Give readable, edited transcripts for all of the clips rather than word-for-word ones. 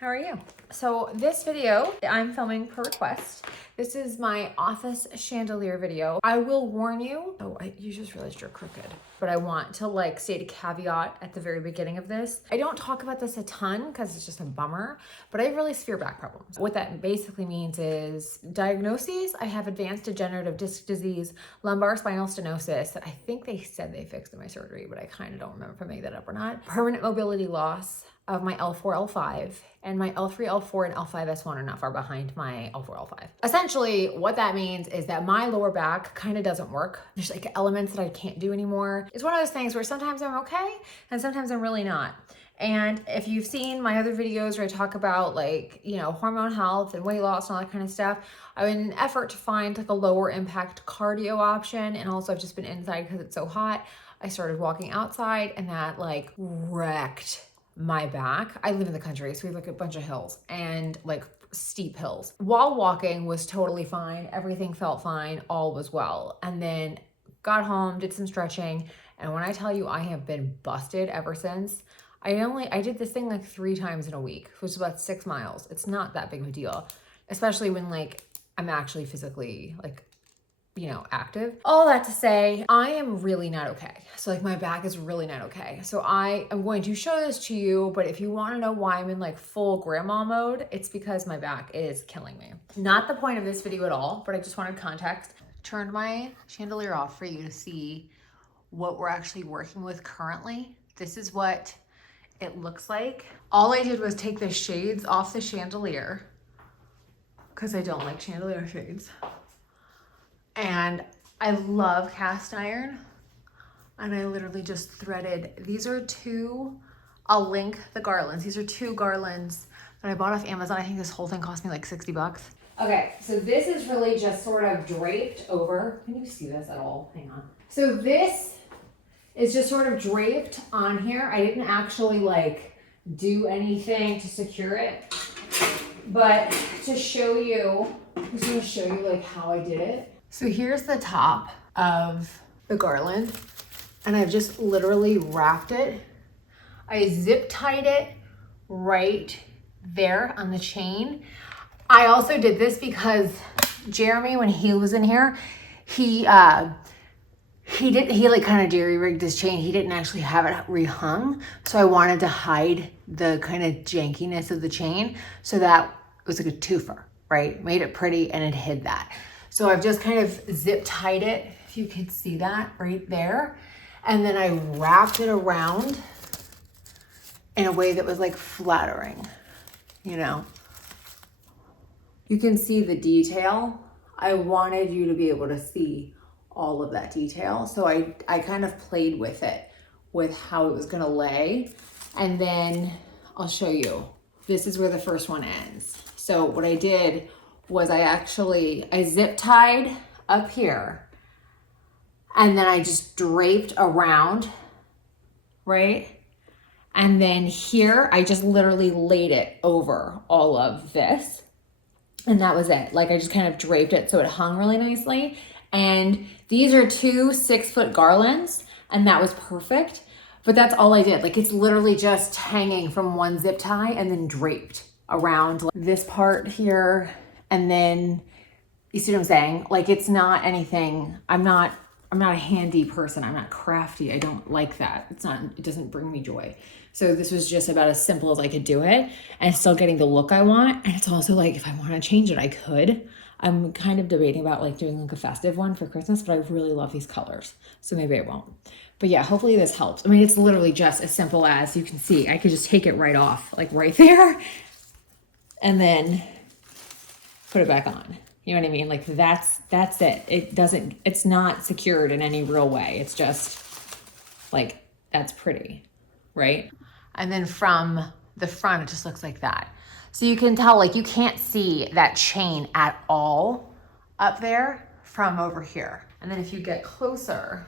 How are you? So this video I'm filming per request. This is my office chandelier video. I will warn you, you just realized you're crooked, but I want to like state a caveat at the very beginning of this. I don't talk about this a ton because it's just a bummer, but I have really severe back problems. What that basically means is diagnoses. I have advanced degenerative disc disease, lumbar spinal stenosis that I think they said they fixed in my surgery, but I kind of don't remember if I made that up or not. Permanent mobility loss of my L4, L5, and my L3, L4, and L5, S1 are not far behind my L4, L5. Essentially, what that means is that my lower back kind of doesn't work. There's like elements that I can't do anymore. It's one of those things where sometimes I'm okay, and sometimes I'm really not. And if you've seen my other videos where I talk about like, hormone health and weight loss and all that kind of stuff, I'm in an effort to find like a lower impact cardio option. And also I've just been inside because it's so hot. I started walking outside and that like wrecked my back. I live in the country, so we have like a bunch of hills and like steep hills. While walking was totally fine. Everything felt fine. All was well. And then got home, did some stretching. And when I tell you I have been busted ever since, I did this thing like 3 times in a week, which is about 6 miles. It's not that big of a deal, especially when like I'm actually physically like, active. All that to say, I am really not okay. So like my back is really not okay. So I am going to show this to you, but if you want to know why I'm in like full grandma mode, it's because my back is killing me. Not the point of this video at all, but I just wanted context. Turned my chandelier off for you to see what we're actually working with currently. This is what it looks like. All I did was take the shades off the chandelier because I don't like chandelier shades. And I love cast iron. And I literally just threaded. These are 2, I'll link the garlands. These are 2 garlands that I bought off Amazon. I think this whole thing cost me like 60 bucks. Okay, so this is really just sort of draped over. Can you see this at all? Hang on. So this is just sort of draped on here. I didn't actually like do anything to secure it. But to show you, I'm just gonna show you like how I did it. So here's the top of the garland, and I've just literally wrapped it. I zip tied it right there on the chain. I also did this because Jeremy, when he was in here, he like kind of jerry-rigged his chain. He didn't actually have it rehung. So I wanted to hide the kind of jankiness of the chain. So that was like a twofer, right? Made it pretty and it hid that. So I've just kind of zip tied it, if you could see that right there. And then I wrapped it around in a way that was like flattering, You can see the detail. I wanted you to be able to see all of that detail. So I kind of played with it, with how it was gonna lay. And then I'll show you. This is where the first one ends. So what I did was I zip tied up here and then I just draped around, right? And then here, I just literally laid it over all of this. And that was it. Like I just kind of draped it so it hung really nicely. And these are 2 6-foot garlands and that was perfect. But that's all I did. Like it's literally just hanging from one zip tie and then draped around this part here. And then, you see what I'm saying? Like it's not anything, I'm not a handy person. I'm not crafty. I don't like that. It doesn't bring me joy. So this was just about as simple as I could do it and still getting the look I want. And it's also like, if I want to change it, I could. I'm kind of debating about like doing like a festive one for Christmas, but I really love these colors. So maybe I won't. But yeah, hopefully this helps. I mean, it's literally just as simple as you can see. I could just take it right off, like right there. And then put it back on. You know what I mean? Like that's it. It's not secured in any real way. It's just like, that's pretty, right? And then from the front, it just looks like that. So you can tell, like you can't see that chain at all up there from over here. And then if you get closer,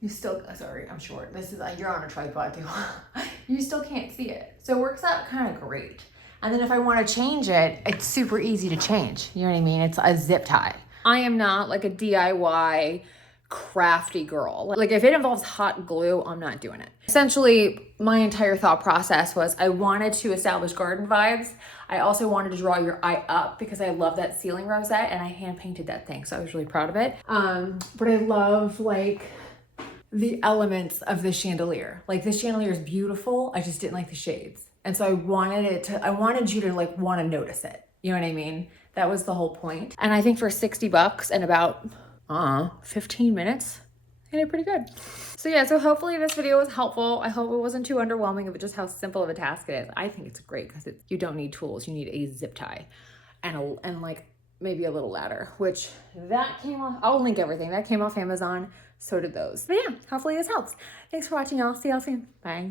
you still, sorry, I'm short. This is, you're on a tripod too. You still can't see it. So it works out kind of great. And then if I want to change it, it's super easy to change. You know what I mean? It's a zip tie. I am not like a DIY crafty girl. Like if it involves hot glue, I'm not doing it. Essentially, my entire thought process was I wanted to establish garden vibes. I also wanted to draw your eye up because I love that ceiling rosette and I hand painted that thing. So I was really proud of it. But I love like the elements of the chandelier. Like this chandelier is beautiful. I just didn't like the shades. And so I wanted you to like want to notice it. You know what I mean? That was the whole point. And I think for 60 bucks and about 15 minutes, I did pretty good. So yeah, so hopefully this video was helpful. I hope it wasn't too underwhelming of just how simple of a task it is. I think it's great because you don't need tools. You need a zip tie and like maybe a little ladder, which that came off. I'll link everything. That came off Amazon. So did those. But yeah, hopefully this helps. Thanks for watching, y'all. See y'all soon. Bye.